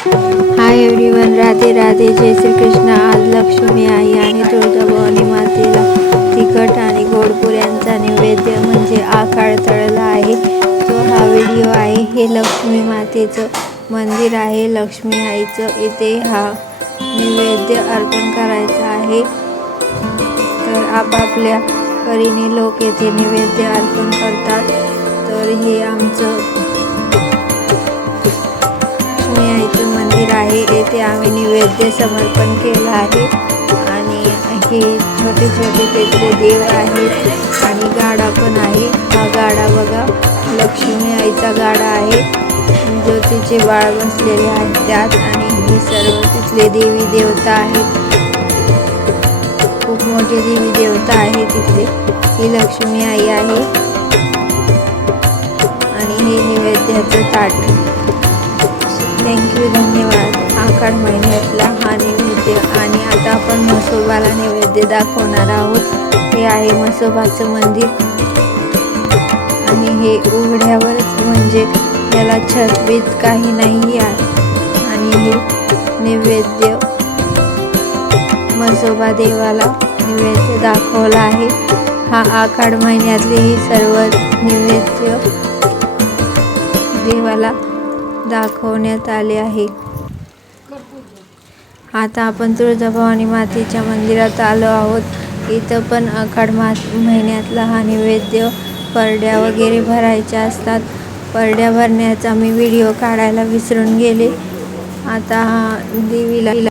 Hi everyone, Radhe Radhe, जय श्री कृष्ण। आज लक्ष्मी आई आणि तुळजाभवानी मातेला तिखट आणि गोड पुऱ्यांचा नैवेद्य म्हणजे आखाड तळला आहे। तो हा व्हिडिओ आहे। हे लक्ष्मी मातेचं मंदिर आहे। लक्ष्मी आईचं इथे हा नैवेद्य अर्पण करायचा आहे। तर आपापल्या परीने लोक येथे नैवेद्य अर्पण करतात। तर हे आमचं लक्ष्मी आईचं मंदिर आहे। येथे आम्ही नैवेद्य समर्पण केला आहे आणि हे छोटे छोटे तिथले देव आहेत आणि गाडा पण आहे। हा गाडा बघा, लक्ष्मी आईचा गाडा आहे जो तिचे बाळ बसलेले आहेत त्यात, आणि हे सर्व तिथले देवी देवता आहेत। खूप मोठे देवी देवता आहे तिथले। ही लक्ष्मी आई आहे आणि हे नैवेद्याचं ताट। थँक्यू, धन्यवाद। आखाड महिन्यातला हा नैवेद्य। आणि आता आपण म्हसोबाला नैवेद्य दाखवणार आहोत। हे आहे म्हसोबाचं मंदिर आणि हे उघड्यावरच, म्हणजे याला छत बीत काही नाही आहे। आणि हे नैवेद्य म्हसोबा देवाला नैवेद्य दाखवला आहे। हा आखाड महिन्यातले हे सर्व नैवेद्य देवाला दाखवण्यात आले आहे। आता आपण तुळजाभवानी मातेच्या मंदिरात आलो आहोत। इथं पण आखाड महिन्यातला हा नैवेद्य परड्या वगैरे भरायच्या असतात। परड्या भरण्याचा मी व्हिडिओ काढायला विसरून गेले। आता देवीला